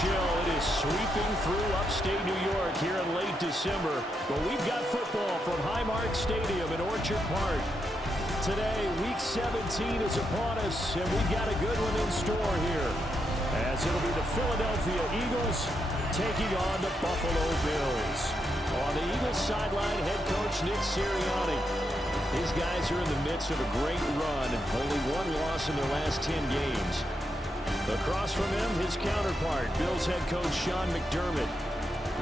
chill. It is sweeping through upstate New York here in late December. But we've got football from Highmark Stadium in Orchard Park. Today, Week 17 is upon us, and we've got a good one in store here, as it'll be the Philadelphia Eagles taking on the Buffalo Bills. On the Eagles sideline, head coach Nick Sirianni. These guys are in the midst of a great run. Only one loss in their last 10 games. Across from him, his counterpart, Bills head coach Sean McDermott.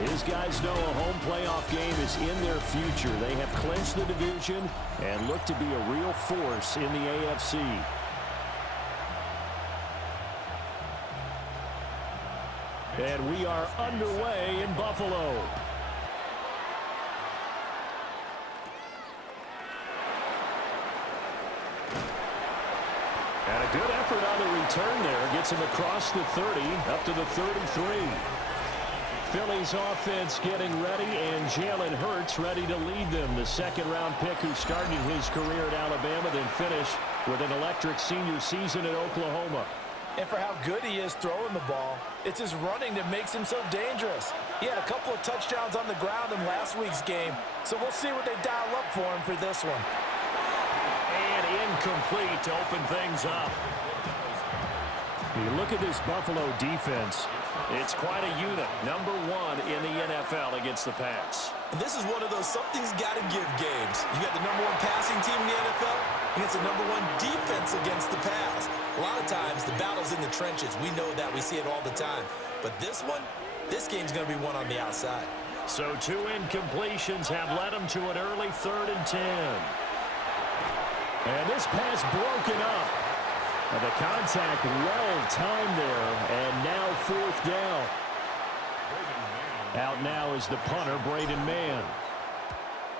His guys know a home playoff game is in their future. They have clinched the division and look to be a real force in the AFC. And we are underway in Buffalo. And a good effort on the return there. Gets him across the 30, up to the 33. Philly's offense getting ready, and Jalen Hurts ready to lead them. The second-round pick who started his career at Alabama, then finished with an electric senior season at Oklahoma. And for how good he is throwing the ball, it's his running that makes him so dangerous. He had a couple of touchdowns on the ground in last week's game, so we'll see what they dial up for him for this one. And incomplete to open things up. You look at this Buffalo defense. It's quite a unit. Number one in the NFL against the pass. And this is one of those something's got to give games. You got the number one passing team in the NFL against the number one defense against the pass. A lot of times the battle's in the trenches. We know that. We see it all the time. But this one, this game's going to be won on the outside. So 2 incompletions have led them to an early 3rd and 10. And this pass broken up. And the contact well timed there, and now 4th down. Out now is the punter, Braden Mann.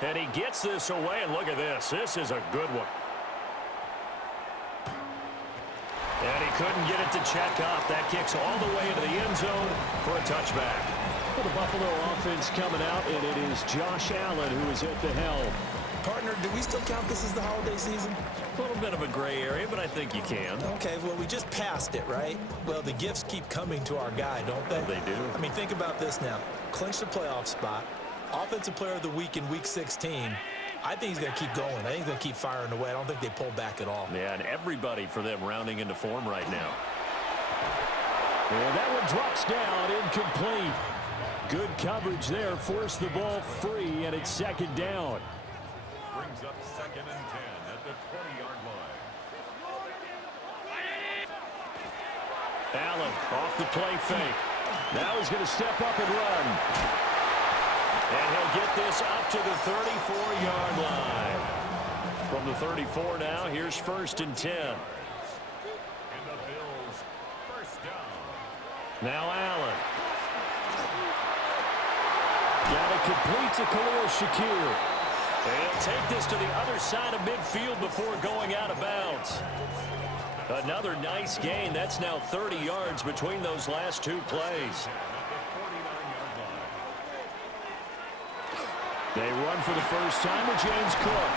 And he gets this away, and look at this. This is a good one. And he couldn't get it to check up. That kicks all the way into the end zone for a touchback. Well, the Buffalo offense coming out, and it is Josh Allen who is at the helm. Partner, do we still count this as the holiday season? A little bit of a gray area, but I think you can. Okay, well, we just passed it, right? Well, the gifts keep coming to our guy, don't they? They do. I mean, think about this now. Clinch the playoff spot. Offensive player of the week in Week 16. I think he's going to keep going. I think he's going to keep firing away. I don't think they pull back at all. Yeah, and everybody for them rounding into form right now. And that one drops down, incomplete. Good coverage there. Forced the ball free, and it's 2nd down. Brings up 2nd and 10 at the 20-yard line. Allen off the play fake. Now he's going to step up and run. And he'll get this up to the 34-yard line. From the 34 now, here's 1st and 10. And the Bills, 1st down. Now Allen. Got it complete to Khalil Shakir. He'll take this to the other side of midfield before going out of bounds. Another nice gain. That's now 30 yards between those last 2 plays. They run for the first time with James Cook.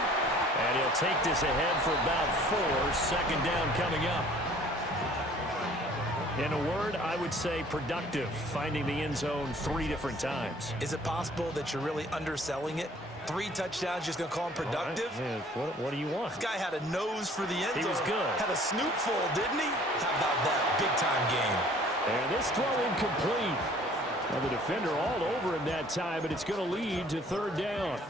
And he'll take this ahead for about 4. 2nd down coming up. In a word, I would say productive, finding the end zone 3 different times. Is it possible that you're really underselling it? 3 touchdowns, just going to call him productive? Right. What do you want? This guy had a nose for the end zone. He was good. Had a snootful, didn't he? How about that big-time game? And this throw incomplete. Well, the defender all over him that time, but it's going to lead to 3rd down.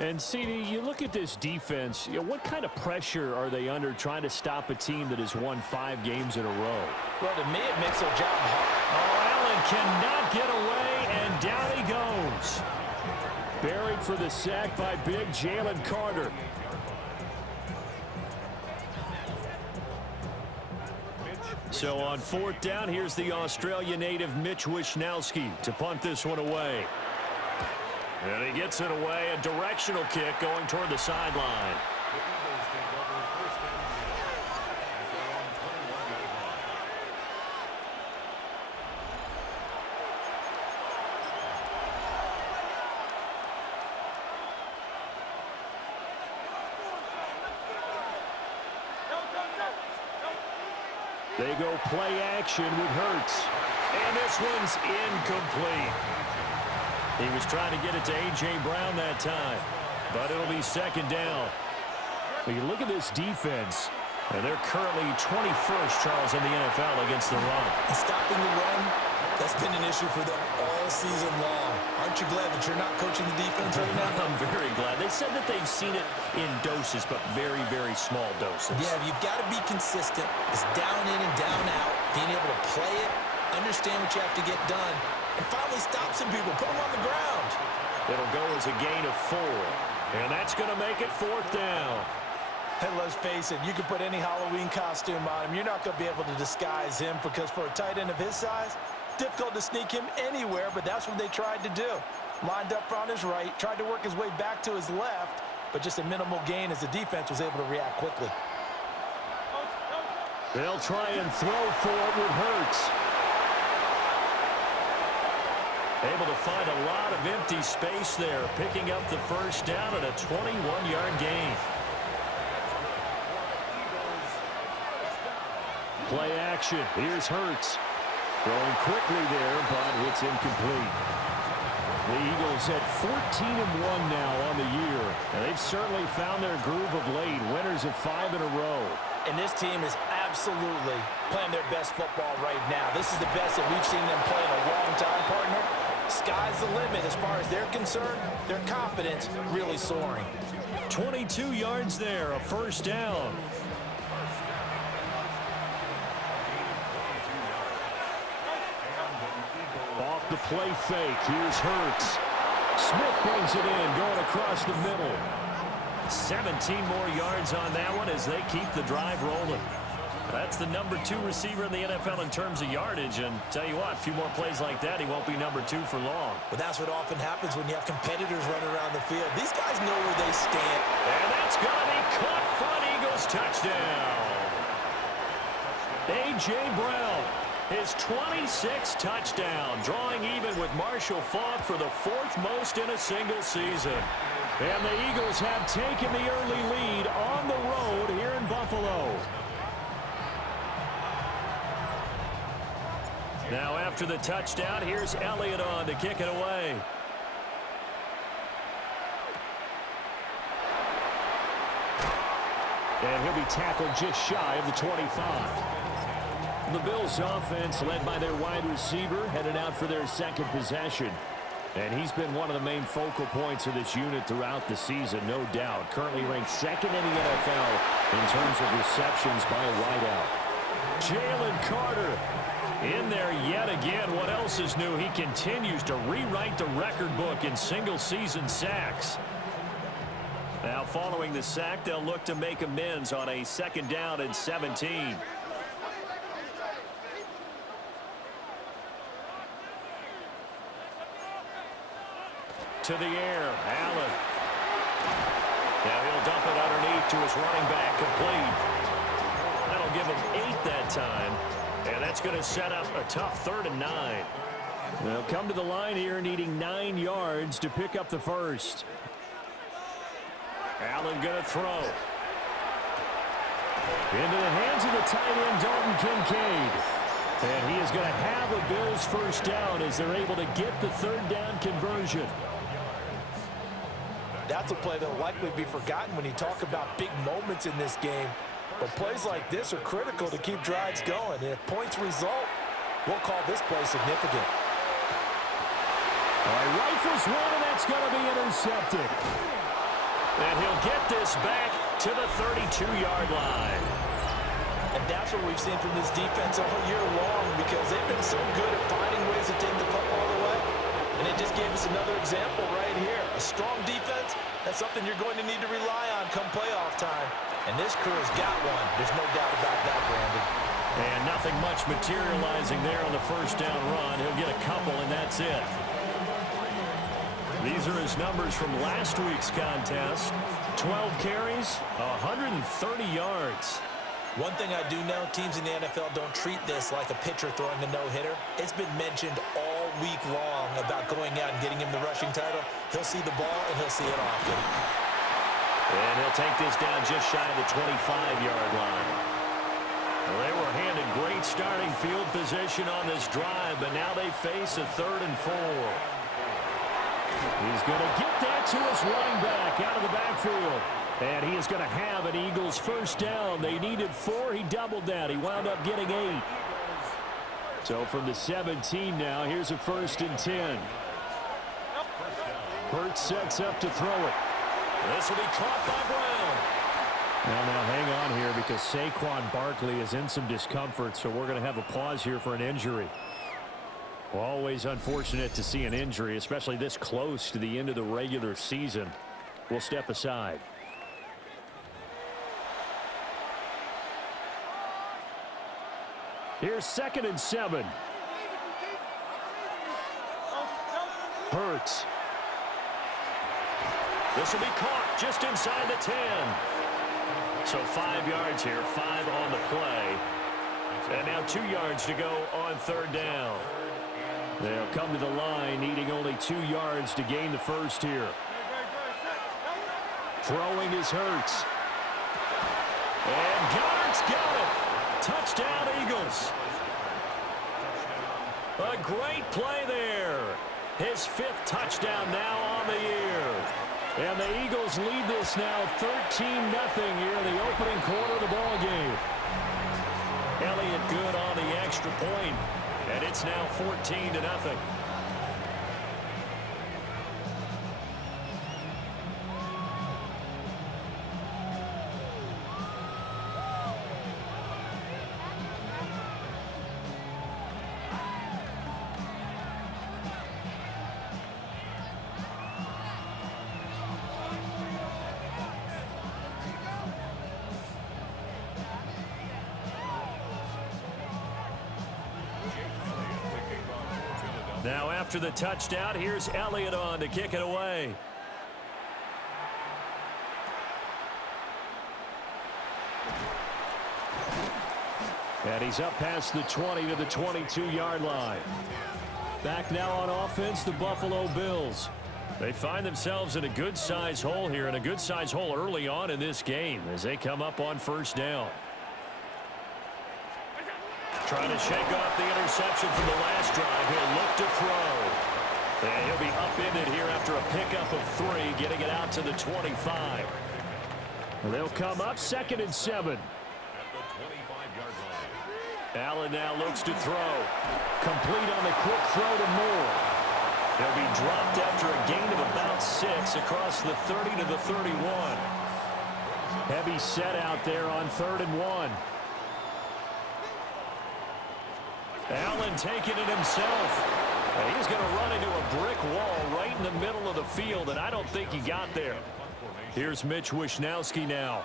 And, CD, you look at this defense, what kind of pressure are they under trying to stop a team that has won 5 games in a row? Well, to me, it makes their job hard. Oh, Allen cannot get away, and down he goes. Buried for the sack by big Jalen Carter. So on 4th down, here's the Australia native Mitch Wishnowsky to punt this one away. And he gets it away, a directional kick going toward the sideline. They go play action with Hurts. And this one's incomplete. He was trying to get it to A.J. Brown that time, but it'll be second down. So you look at this defense, and they're currently 21st, Charles, in the NFL against the run. And stopping the run, that's been an issue for them all season long. Aren't you glad that you're not coaching the defense right now? I'm very glad. They said that they've seen it in doses, but very, very small doses. Yeah, you've got to be consistent. It's down in and down out, being able to play it, understand what you have to get done, and finally stop some people, put them on the ground. It'll go as a gain of 4, and that's going to make it 4th down. Hey, let's face it, you can put any Halloween costume on him. You're not going to be able to disguise him because for a tight end of his size, difficult to sneak him anywhere, but that's what they tried to do. Lined up on his right, tried to work his way back to his left, but just a minimal gain as the defense was able to react quickly. They'll try and throw for it with Hurts. Able to find a lot of empty space there, picking up the first down and a 21-yard gain. Play action. Here's Hurts. Throwing quickly there, but it's incomplete. The Eagles at 14-1 now on the year, and they've certainly found their groove of late. Winners of 5 in a row. And this team is absolutely playing their best football right now. This is the best that we've seen them play in a long time, partner. Sky's the limit as far as they're concerned. Their confidence really soaring. 22 yards there, a first down. Off the play fake, here's Hurts. Smith brings it in, going across the middle. 17 more yards on that one as they keep the drive rolling. That's the number 2 receiver in the NFL in terms of yardage, and tell you what, a few more plays like that, he won't be number 2 for long. But that's what often happens when you have competitors running around the field. These guys know where they stand. And that's going to be caught front. Eagles touchdown. A.J. Brown, his 26th touchdown, drawing even with Marshall Faulk for the 4th most in a single season. And the Eagles have taken the early lead on the road here in Buffalo. Now after the touchdown, here's Elliott on to kick it away. And he'll be tackled just shy of the 25. The Bills' offense, led by their wide receiver, headed out for their second possession. And he's been one of the main focal points of this unit throughout the season, no doubt. Currently ranked second in the NFL in terms of receptions by a wideout. Jalen Carter in there yet again. What else is new? He continues to rewrite the record book in single-season sacks. Now, following the sack, they'll look to make amends on a 2nd down and 17. To the air, Allen. Now he'll dump it underneath to his running back, complete. That'll give him 8 that time. And that's going to set up a tough 3rd and 9. They'll come to the line here needing 9 yards to pick up the first. Allen going to throw. Into the hands of the tight end, Dalton Kincaid. And he is going to have a Bills first down as they're able to get the 3rd down conversion. That's a play that will likely be forgotten when you talk about big moments in this game. But plays like this are critical to keep drives going. And if points result, we'll call this play significant. All right, rifles one, and that's going to be intercepted. And he'll get this back to the 32-yard line. And that's what we've seen from this defense all year long because they've been so good at finding ways to take the football away. And it just gave us another example right here. A strong defense, that's something you're going to need to rely on come playoff time. And this crew has got one. There's no doubt about that, Brandon. And nothing much materializing there on the first down run. He'll get a couple, and that's it. These are his numbers from last week's contest. 12 carries, 130 yards. One thing I do know, teams in the NFL don't treat this like a pitcher throwing a no-hitter. It's been mentioned all week long about going out and getting him the rushing title. He'll see the ball, and he'll see it often. And he'll take this down just shy of the 25-yard line. Well, they were handed great starting field position on this drive, but now they face a 3rd and 4. He's going to get that to his running back out of the backfield. And he is going to have an Eagles first down. They needed 4. He doubled that. He wound up getting 8. So from the 17 now, here's a 1st and 10. Hurts sets up to throw it. This will be caught by Brown. Now hang on here because Saquon Barkley is in some discomfort, so we're going to have a pause here for an injury. Always unfortunate to see an injury, especially this close to the end of the regular season. We'll step aside. Here's 2nd and 7. Hurts. This will be caught just inside the 10. So 5 yards here, 5 on the play. And now 2 yards to go on 3rd down. They'll come to the line, needing only 2 yards to gain the first here. Throwing is Hurts. And Goddard's got it. Touchdown, Eagles. A great play there. His 5th touchdown now on the year. And the Eagles lead this now 13-0 here in the opening quarter of the ball game. Elliott good on the extra point, and it's now 14-0. Now after the touchdown, here's Elliott on to kick it away. And he's up past the 20 to the 22-yard line. Back now on offense, the Buffalo Bills. They find themselves in a good-sized hole here, and a good-sized hole early on in this game as they come up on 1st down. Trying to shake off the interception from the last drive. He'll look to throw. And he'll be upended here after a pickup of 3, getting it out to the 25. They'll come up 2nd and 7. Allen now looks to throw. Complete on the quick throw to Moore. He'll be dropped after a gain of about 6 across the 30 to the 31. Heavy set out there on 3rd and 1. Allen taking it himself. And he's going to run into a brick wall right in the middle of the field, and I don't think he got there. Here's Mitch Wishnowski now.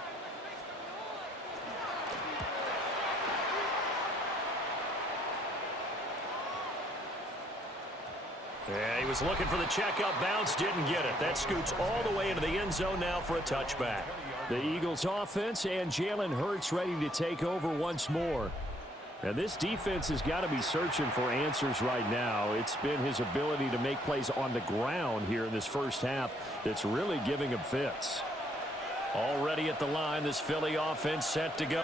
Yeah, he was looking for the checkup bounce, didn't get it. That scoots all the way into the end zone now for a touchback. The Eagles offense and Jalen Hurts ready to take over once more. And this defense has got to be searching for answers right now. It's been his ability to make plays on the ground here in this first half that's really giving him fits. Already at the line, this Philly offense set to go.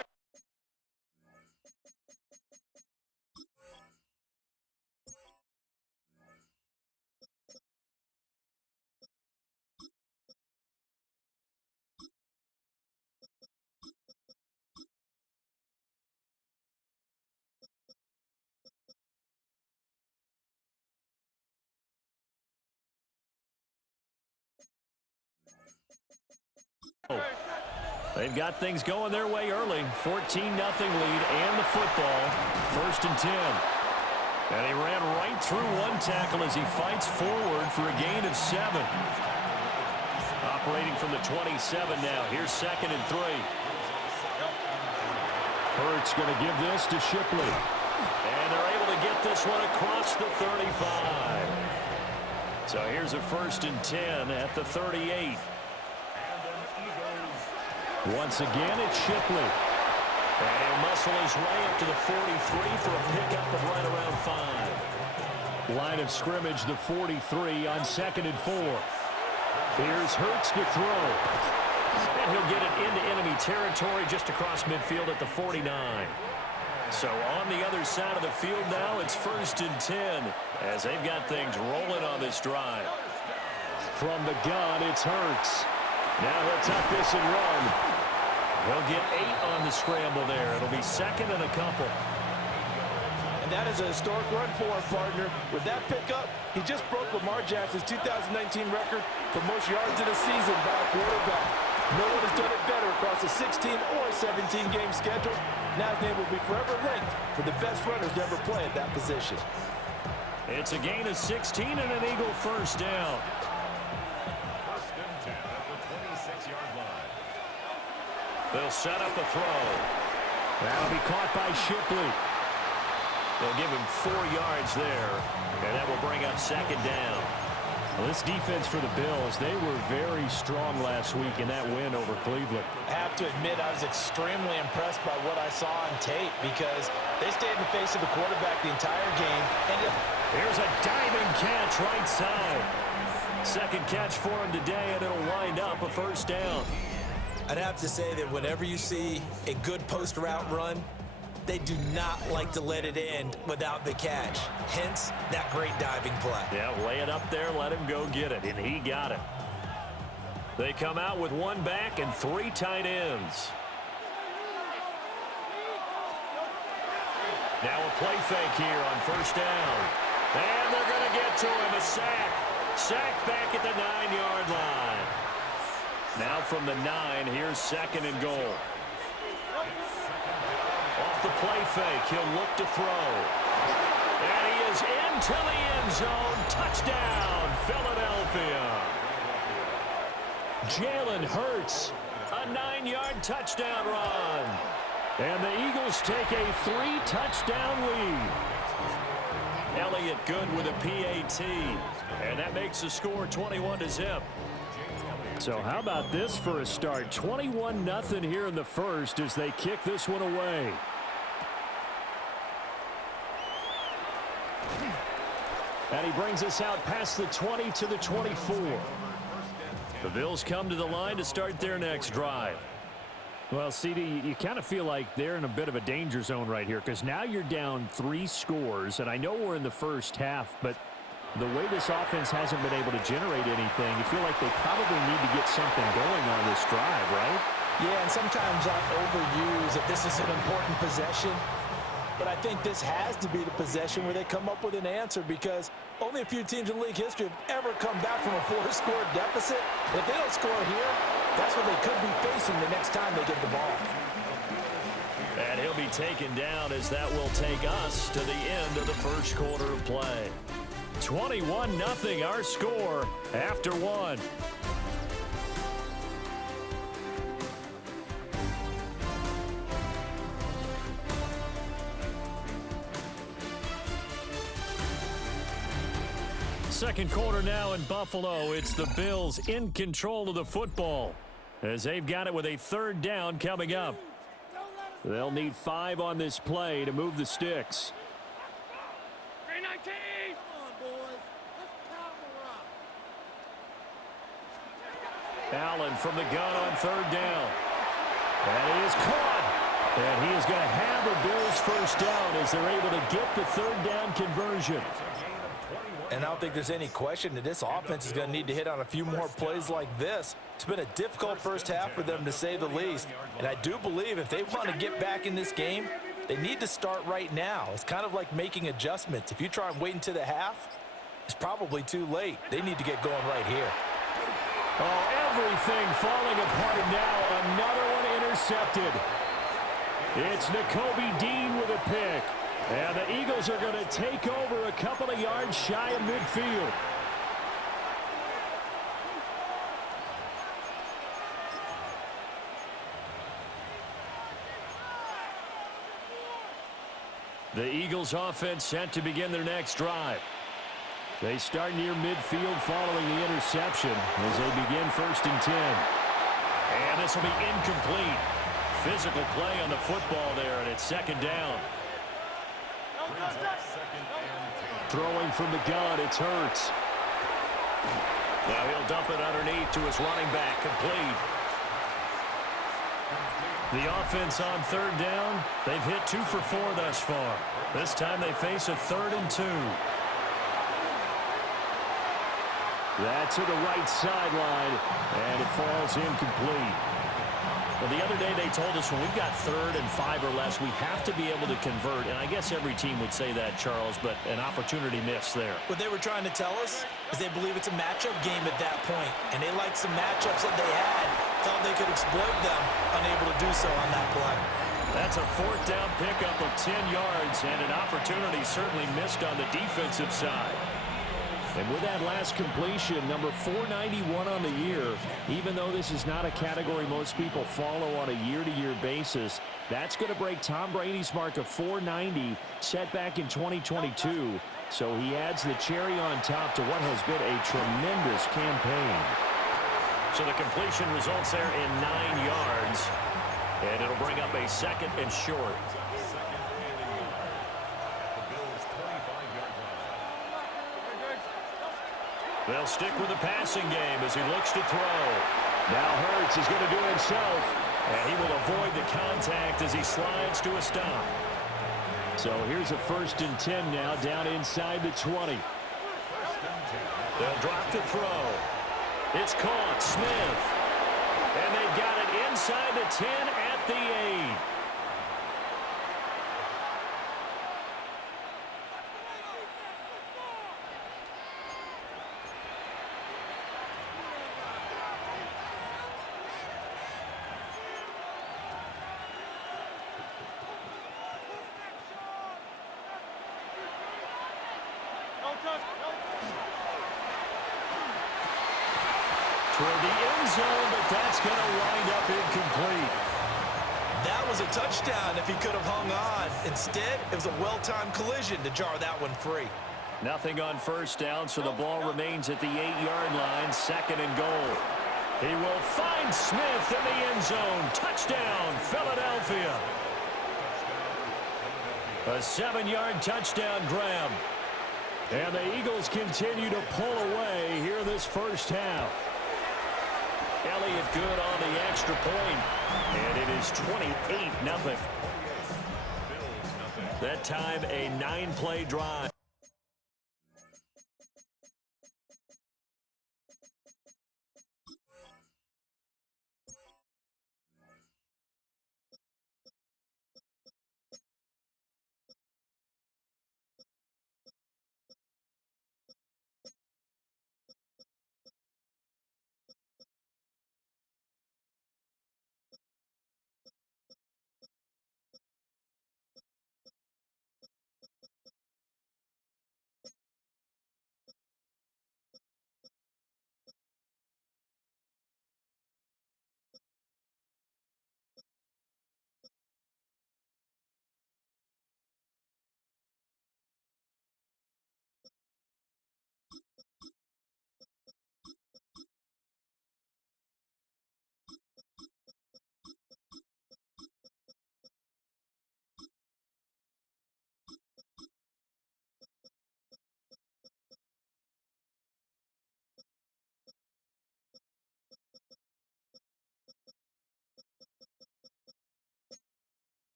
They've got things going their way early. 14-0 lead and the football. 1st and 10. And he ran right through one tackle as he fights forward for a gain of 7. Operating from the 27 now. Here's 2nd and 3. Hurts going to give this to Shipley. And they're able to get this one across the 35. So here's a 1st and 10 at the 38. Once again, it's Shipley. And he'll muscle his way up to the 43 for a pickup of right around 5. Line of scrimmage, the 43 on 2nd and 4. Here's Hurts to throw. And he'll get it into enemy territory just across midfield at the 49. So on the other side of the field now, it's 1st and 10 as they've got things rolling on this drive. From the gun, it's Hurts. Now he'll tuck this and run. He'll get 8 on the scramble there. It'll be 2nd and a couple. And that is a historic run for him, partner. With that pickup, he just broke Lamar Jackson's 2019 record for most yards in a season by a quarterback. No one has done it better across a 16 or 17-game schedule. Now his name will be forever linked with the best runners to ever play at that position. It's a gain of 16 and an Eagle first down. 1st and 10 at the 26-yard line. They'll set up a throw. That'll be caught by Shipley. They'll give him 4 yards there, and that will bring up 2nd down. Well, this defense for the Bills, they were very strong last week in that win over Cleveland. I have to admit, I was extremely impressed by what I saw on tape because they stayed in the face of the quarterback the entire game. And here's a diving catch right side. 2nd catch for him today, and it'll wind up a 1st down. I'd have to say that whenever you see a good post route run, they do not like to let it end without the catch. Hence, that great diving play. Yeah, lay it up there, let him go get it, and he got it. They come out with 1 back and 3 tight ends. Now a play fake here on 1st down. And they're going to get to him, a sack. Sack back at the 9-yard line. Now from the 9, here's 2nd and goal. Off the play fake, he'll look to throw. And he is into the end zone. Touchdown, Philadelphia. Jalen Hurts, a 9-yard touchdown run. And the Eagles take a 3-touchdown lead. Elliott good with a PAT. And that makes the score 21-0. So how about this for a start? 21-0 here in the first as they kick this one away. And he brings us out past the 20 to the 24. The Bills come to the line to start their next drive. Well, CD, you kind of feel like they're in a bit of a danger zone right here because now you're down 3 scores, and I know we're in the first half, but the way this offense hasn't been able to generate anything, you feel like they probably need to get something going on this drive, right? Yeah, and sometimes I overuse that this is an important possession. But I think this has to be the possession where they come up with an answer because only a few teams in league history have ever come back from a 4-score deficit. And if they don't score here, that's what they could be facing the next time they get the ball. And he'll be taken down as that will take us to the end of the first quarter of play. 21-0 our score after 1. Second quarter now in Buffalo. It's the Bills in control of the football as they've got it with a 3rd down coming up. They'll need 5 on this play to move the sticks. Allen from the gun on 3rd down. And he is caught. And he is going to have the Bills first down as they're able to get the 3rd down conversion. And I don't think there's any question that this offense is going to need to hit on a few more plays like this. It's been a difficult first half for them, to say the least. And I do believe if they want to get back in this game, they need to start right now. It's kind of like making adjustments. If you try and wait until the half, it's probably too late. They need to get going right here. Oh, everything falling apart now. Another one intercepted. It's Nakobe Dean with a pick. And the Eagles are going to take over a couple of yards shy of midfield. The Eagles offense set to begin their next drive. They start near midfield following the interception as they begin 1st and 10. And this will be incomplete. Physical play on the football there, and it's 2nd down. Throwing from the gun, it's Hurts. Now he'll dump it underneath to his running back, complete. The offense on third down, they've hit 2 for 4 thus far. This time they face a 3rd and 2. That's to the right sideline, and it falls incomplete. Well, the other day they told us when we've got 3rd and 5 or less, we have to be able to convert. And I guess every team would say that, Charles, but an opportunity missed there. What they were trying to tell us is they believe it's a matchup game at that point, and they liked some matchups that they had, thought they could exploit them, unable to do so on that play. That's a 4th down pickup of 10 yards, and an opportunity certainly missed on the defensive side. And with that last completion, number 491 on the year, even though this is not a category most people follow on a year-to-year basis, that's going to break Tom Brady's mark of 490 set back in 2022. So he adds the cherry on top to what has been a tremendous campaign. So the completion results there in 9 yards, and it'll bring up a 2nd and short. They'll stick with the passing game as he looks to throw. Now Hurts is going to do it himself, and he will avoid the contact as he slides to a stop. So here's a 1st and 10 now, down inside the 20. They'll drop the throw. It's caught, Smith. And they've got it inside the 10 at the 8. Toward the end zone, but that's going to wind up incomplete. That was a touchdown if he could have hung on. Instead, it was a well-timed collision to jar that one free. Nothing on 1st down, so the ball remains at the 8-yard line, 2nd and goal. He will find Smith in the end zone. Touchdown, Philadelphia. A 7-yard touchdown grab. And the Eagles continue to pull away here in this first half. Elliott good on the extra point, and it is 28-0. That time a 9-play drive.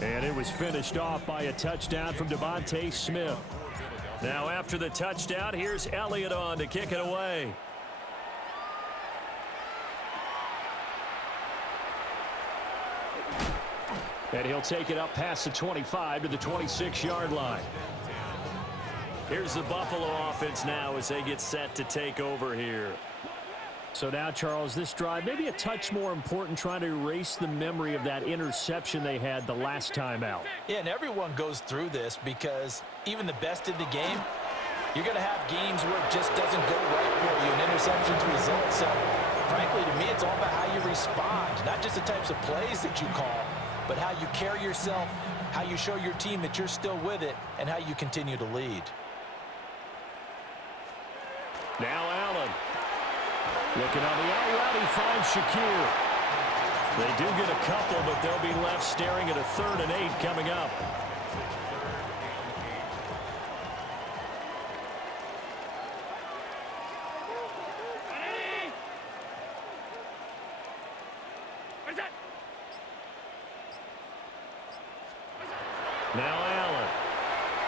And it was finished off by a touchdown from Devontae Smith. Now after the touchdown, here's Elliott on to kick it away. And he'll take it up past the 25 to the 26-yard line. Here's the Buffalo offense now as they get set to take over here. So now, Charles, this drive maybe a touch more important, trying to erase the memory of that interception they had the last time out. Yeah, and everyone goes through this because even the best in the game, you're going to have games where it just doesn't go right for you, and interceptions result. So, frankly, to me, it's all about how you respond, not just the types of plays that you call, but how you carry yourself, how you show your team that you're still with it, and how you continue to lead. Now Allen. Looking on the out route, he finds Shakir. They do get a couple, but they'll be left staring at a 3rd and 8 coming up.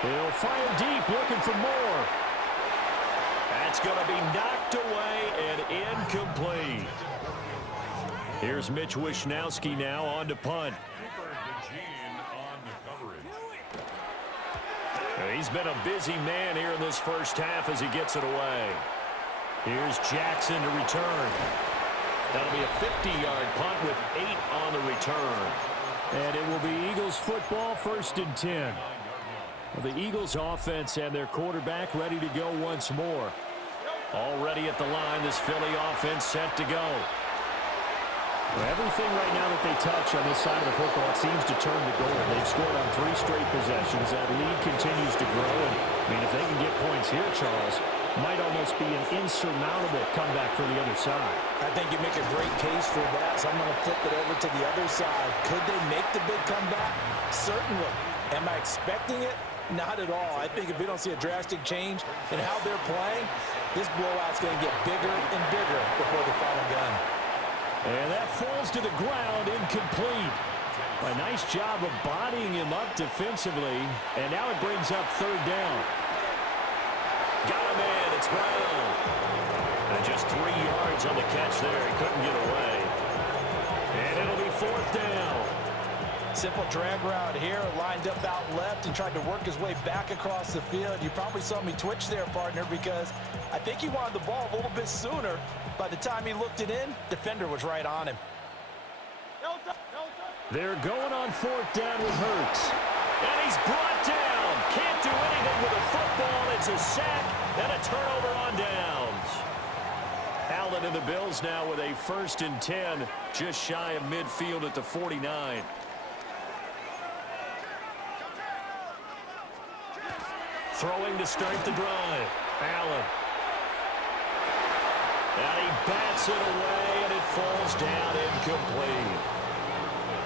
He'll fire deep, looking for more. That's going to be knocked away and incomplete. Here's Mitch Wishnowski now on to punt. He's been a busy man here in this first half as he gets it away. Here's Jackson to return. That'll be a 50-yard punt with 8 on the return. And it will be Eagles football, 1st and 10. Well, the Eagles offense and their quarterback ready to go once more. Already at the line, this Philly offense set to go. Well, everything right now that they touch on this side of the football, it seems to turn to gold. They've scored on 3 straight possessions. That lead continues to grow. And, I mean, if they can get points here, Charles, might almost be an insurmountable comeback for the other side. I think you make a great case for that, so I'm going to flip it over to the other side. Could they make the big comeback? Certainly. Am I expecting it? Not at all. I think if we don't see a drastic change in how they're playing, this blowout's going to get bigger and bigger before the final gun. And that falls to the ground, incomplete. A nice job of bodying him up defensively, and now it brings up 3rd down. Got him in, it's Brown. And just 3 yards on the catch there, he couldn't get away. And it'll be 4th down. Simple drag route here, lined up out left and tried to work his way back across the field. You probably saw me twitch there, partner, because I think he wanted the ball a little bit sooner. By the time he looked it in, defender was right on him. They're going on 4th down with Hurts. And he's brought down. Can't do anything with a football. It's a sack and a turnover on downs. Allen and the Bills now with a 1st and 10, just shy of midfield at the 49. Throwing to start the drive. Allen. And he bats it away, and it falls down incomplete.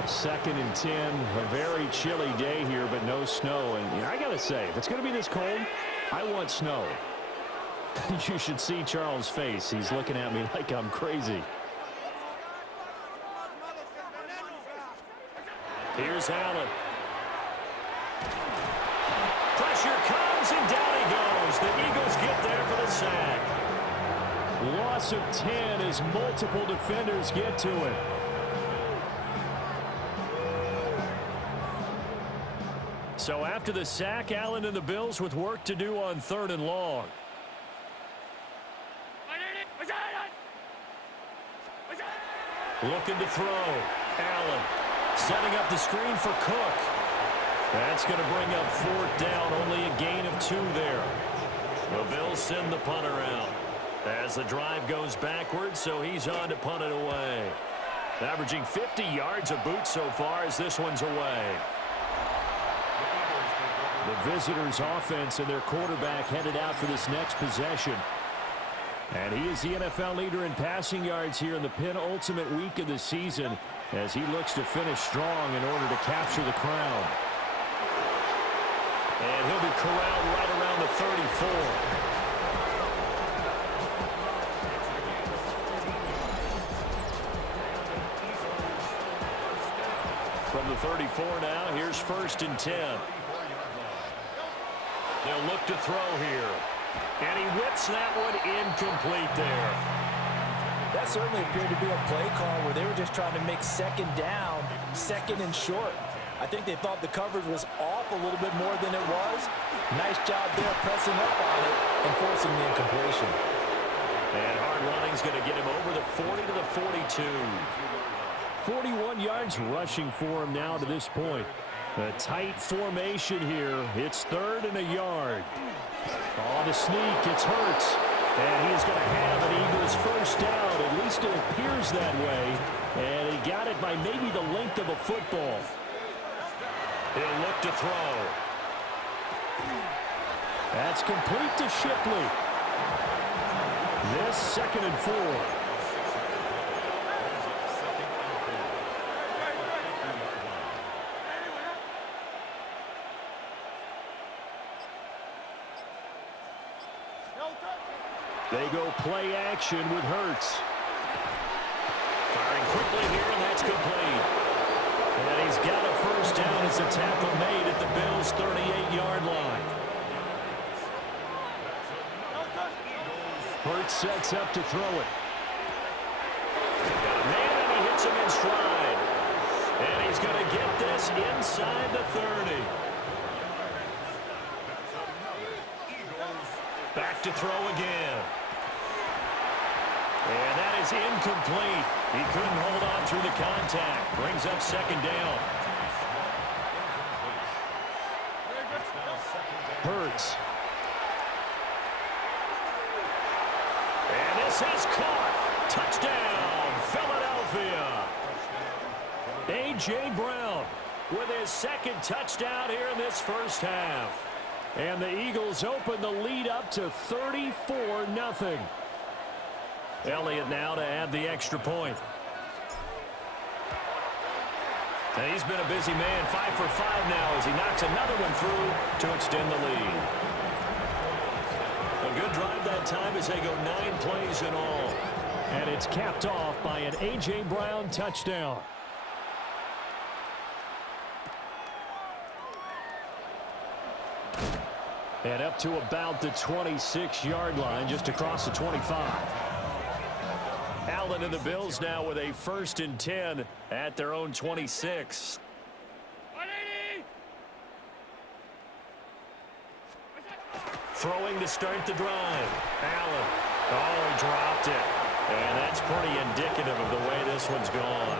2nd and 10, a very chilly day here, but no snow. And I got to say, if it's going to be this cold, I want snow. You should see Charles' face. He's looking at me like I'm crazy. Here's Allen. Pressure comes, and down he goes. The Eagles get there for the sack. Loss of 10 as multiple defenders get to it. So after the sack, Allen and the Bills with work to do on 3rd and long. Looking to throw. Allen setting up the screen for Cook. That's going to bring up 4th down, only a gain of 2 there. The Bills send the punter out as the drive goes backwards, so he's on to punt it away. Averaging 50 yards a boot so far as this one's away. The visitors' offense and their quarterback headed out for this next possession. And he is the NFL leader in passing yards here in the penultimate week of the season as he looks to finish strong in order to capture the crown. And he'll be corralled right around the 34. From the 34 now, here's 1st and 10. They'll look to throw here. And he whips that one incomplete there. That certainly appeared to be a play call where they were just trying to make 2nd down, 2nd and short. I think they thought the coverage was off a little bit more than it was. Nice job there pressing up on it and forcing the incompletion. And hard running's going to get him over the 40 to the 42. 41 yards rushing for him now to this point. A tight formation here. It's 3rd and a yard. On the sneak, it's Hurts. And he is going to have an Eagles 1st down. At least it appears that way. And he got it by maybe the length of a football. He'll look to throw. That's complete to Shipley. This 2nd and 4. They go play action with Hurts. Firing quickly here, and that's complete. And he he's got a first down as a tackle made at the Bills' 38-yard line. Hurts sets up to throw it. Got a man, and he hits him in stride. And he's going to get this inside the 30. Back to throw again. And that is incomplete. He couldn't hold on through the contact. Brings up second down. Hurts. And this is caught. Touchdown, Philadelphia. A.J. Brown with his second touchdown here in this first half. And the Eagles open the lead up to 34-0. Elliott now to add the extra point. And he's been a busy man, 5 for 5 now as he knocks another one through to extend the lead. A good drive that time as they go 9 plays in all. And it's capped off by an A.J. Brown touchdown. And up to about the 26-yard line, just across the 25. Allen and the Bills now with a 1st and 10 at their own 26. Throwing to start the drive. Allen. Oh, he dropped it. And that's pretty indicative of the way this one's gone.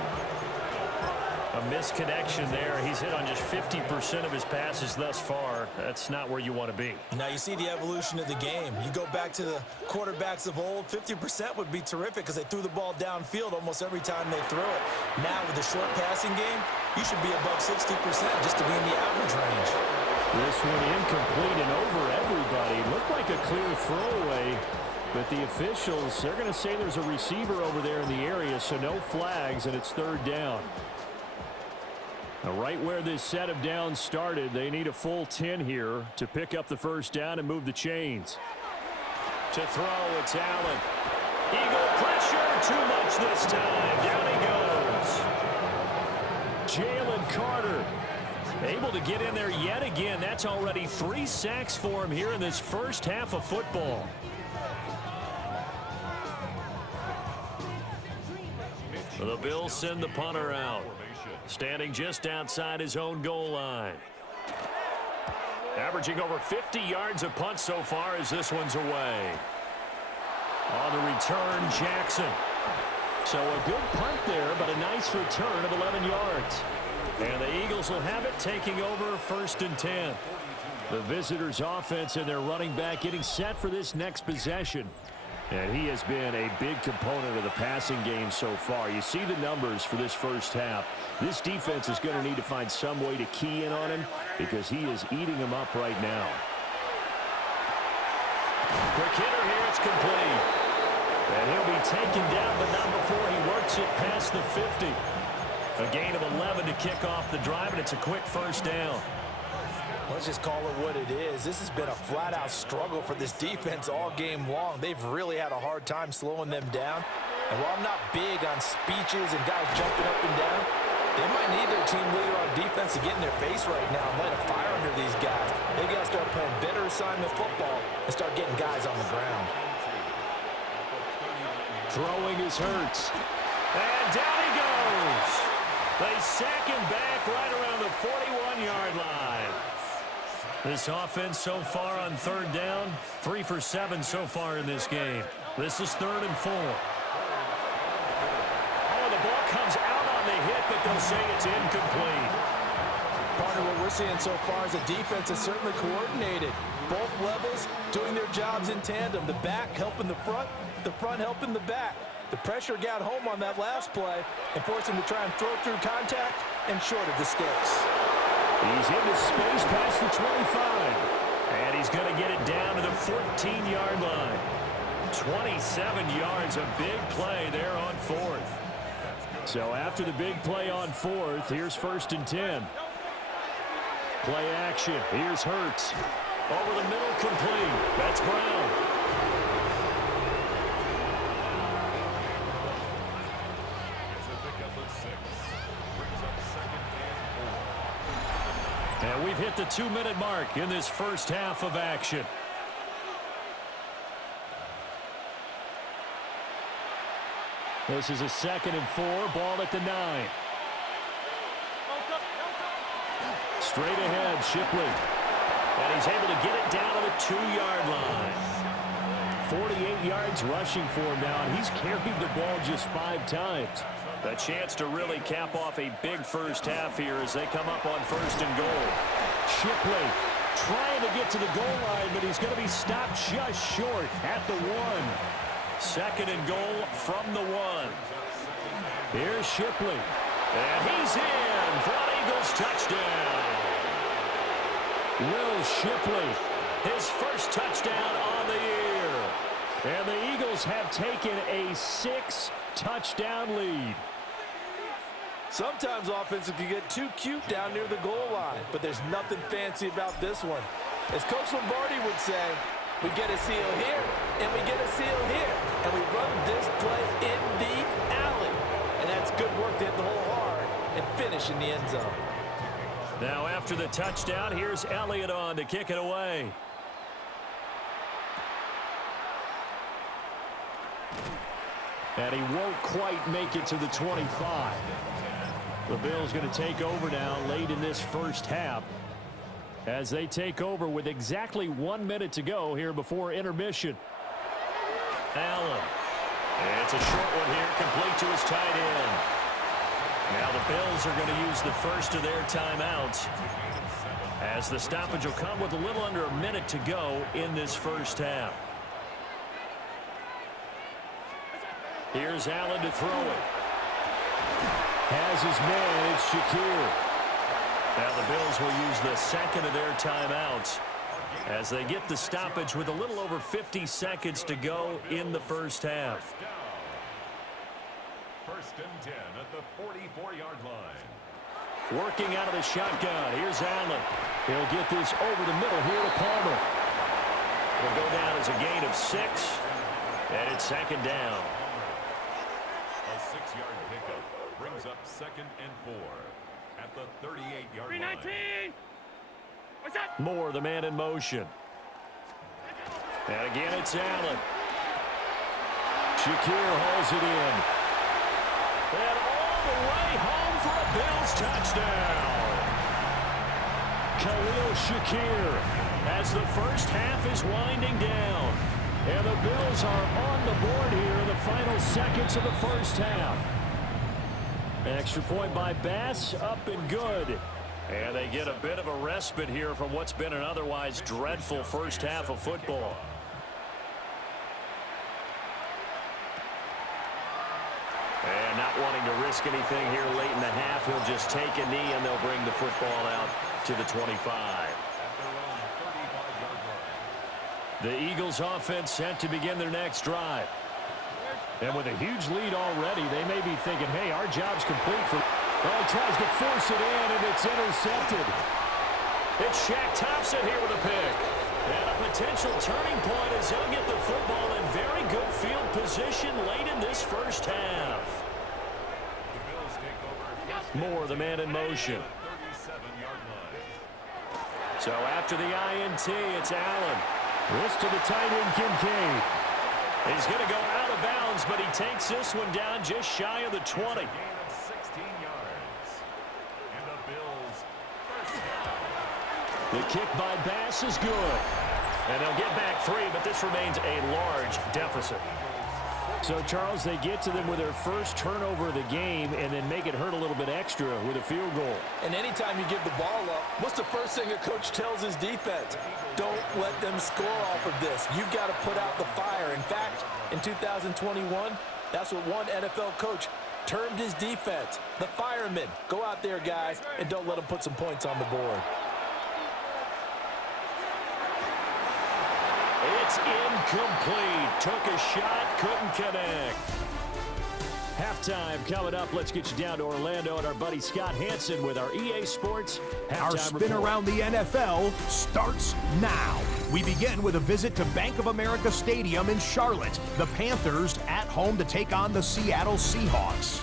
A misconnection there. He's hit on just 50% of his passes thus far. That's not where you want to be. Now you see the evolution of the game. You go back to the quarterbacks of old, 50% would be terrific because they threw the ball downfield almost every time they threw it. Now with the short passing game, you should be above 60% just to be in the average range. This one incomplete and over everybody. Looked like a clear throwaway, but the officials, they're going to say there's a receiver over there in the area, so no flags, and it's 3rd down. Now, right where this set of downs started, they need a full 10 here to pick up the first down and move the chains. To throw, it's Allen. Eagle pressure, too much this time. Down he goes. Jalen Carter able to get in there yet again. That's already 3 sacks for him here in this first half of football. The Bills send the punter out. Standing just outside his own goal line. Averaging over 50 yards a punt so far as this one's away. On the return, Jackson. So a good punt there, but a nice return of 11 yards. And the Eagles will have it, taking over 1st and 10. The visitors' offense and their running back getting set for this next possession. And he has been a big component of the passing game so far. You see the numbers for this first half. This defense is going to need to find some way to key in on him because he is eating them up right now. Quick hitter here, it's complete. And he'll be taken down, but not before he works it past the 50. A gain of 11 to kick off the drive, and it's a quick first down. Let's just call it what it is. This has been a flat-out struggle for this defense all game long. They've really had a hard time slowing them down. And while I'm not big on speeches and guys jumping up and down, they might need their team leader on defense to get in their face right now and light a fire under these guys. They've got to start playing better assignment football and start getting guys on the ground. Throwing is Hurts. And down he goes. They sack him back right around the 41-yard line. This offense so far on 3rd down, 3 for 7 so far in this game. This is 3rd and 4. Oh, the ball comes out on the hit, but they'll say it's incomplete. Partner, what we're seeing so far is the defense is certainly coordinated. Both levels doing their jobs in tandem. The back helping the front helping the back. The pressure got home on that last play and forced him to try and throw through contact and short of the sticks. He's into space past the 25. And he's going to get it down to the 14-yard line. 27 yards, a big play there on 4th. So after the big play on 4th, here's 1st and 10. Play action. Here's Hurts. Over the middle, complete. That's Brown. And we've hit the 2-minute mark in this first half of action. This is a 2nd and 4, ball at the 9. Straight ahead, Shipley. And he's able to get it down to the 2-yard line. 48 yards rushing for him now, and he's carried the ball just 5 times. A chance to really cap off a big first half here as they come up on 1st and goal. Shipley trying to get to the goal line, but he's going to be stopped just short at the 1. 2nd and goal from the 1. Here's Shipley. And he's in for an Eagles touchdown. Will Shipley, his first touchdown on the year. And the Eagles have taken a 6-touchdown lead. Sometimes offenses can get too cute down near the goal line, but there's nothing fancy about this one. As Coach Lombardi would say, we get a seal here, and we get a seal here, and we run this play in the alley. And that's good work to hit the hole hard and finish in the end zone. Now after the touchdown, here's Elliott on to kick it away. And he won't quite make it to the 25. The Bills going to take over now late in this first half as they take over with exactly 1 minute to go here before intermission. Allen. It's a short one here, complete to his tight end. Now the Bills are going to use the first of their timeouts as the stoppage will come with a little under a minute to go in this first half. Here's Allen to throw it. Has his man, it's Shakir. Now the Bills will use the 2nd of their timeouts as they get the stoppage with a little over 50 seconds to go in the first half. 1st and 10 at the 44-yard line. Working out of the shotgun. Here's Allen. He'll get this over the middle here to Palmer. It'll go down as a gain of 6, and it's 2nd down. A 6-yard pickup brings up 2nd and 4 at the 38-yard line. What's that? Moore, the man in motion. And again, it's Allen. Shakir hauls it in. And all the way home for a Bills touchdown. Khalil Shakir as the first half is winding down. And the Bills are on the board here in the final seconds of the first half. An extra point by Bass, up and good. And they get a bit of a respite here from what's been an otherwise dreadful first half of football. And not wanting to risk anything here late in the half, he'll just take a knee and they'll bring the football out to the 25. The Eagles offense set to begin their next drive. And with a huge lead already, they may be thinking, hey, our job's complete for... Well, he tries to force it in, and it's intercepted. It's Shaq Thompson here with a pick. And a potential turning point as he'll get the football in very good field position late in this first half. Moore, the man in motion. So after the INT, it's Allen. This to the tight end, Kincaid. He's going to go out of bounds, but he takes this one down just shy of the 20. The kick by Bass is good. And they'll get back 3, but this remains a large deficit. So, Charles, they get to them with their first turnover of the game and then make it hurt a little bit extra with a field goal. And anytime you give the ball up, what's the first thing a coach tells his defense? Don't let them score off of this. You've got to put out the fire. In fact, in 2021, that's what one NFL coach termed his defense. The firemen. Go out there, guys, and don't let them put some points on the board. It's incomplete. Took a shot, couldn't connect. Halftime coming up. Let's get you down to Orlando and our buddy Scott Hansen with our EA Sports Halftime Our spin report. around the NFL starts now. We begin with a visit to Bank of America Stadium in Charlotte. The Panthers at home to take on the Seattle Seahawks.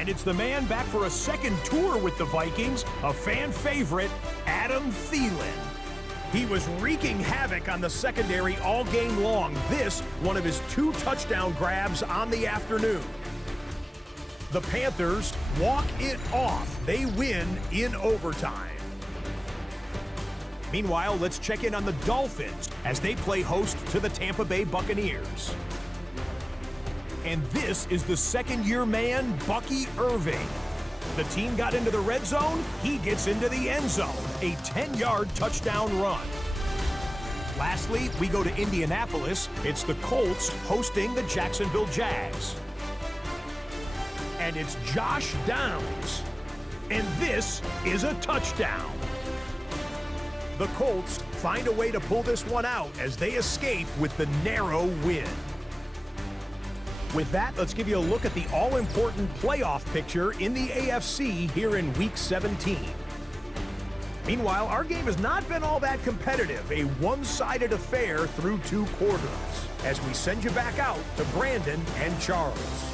And it's the man back for a second tour with the Vikings, a fan favorite, Adam Thielen. He was wreaking havoc on the secondary all game long. This, one of his 2 touchdown grabs on the afternoon. The Panthers walk it off. They win in overtime. Meanwhile, let's check in on the Dolphins as they play host to the Tampa Bay Buccaneers. And this is the second-year man, Bucky Irving. The team got into the red zone, he gets into the end zone, a 10-yard touchdown run. Lastly, we go to Indianapolis. It's the Colts hosting the Jacksonville Jags. And it's Josh Downs. And this is a touchdown. The Colts find a way to pull this one out as they escape with the narrow win. With that, let's give you a look at the all-important playoff picture in the AFC here in Week 17. Meanwhile, our game has not been all that competitive, a one-sided affair through 2 quarters. As we send you back out to Brandon and Charles.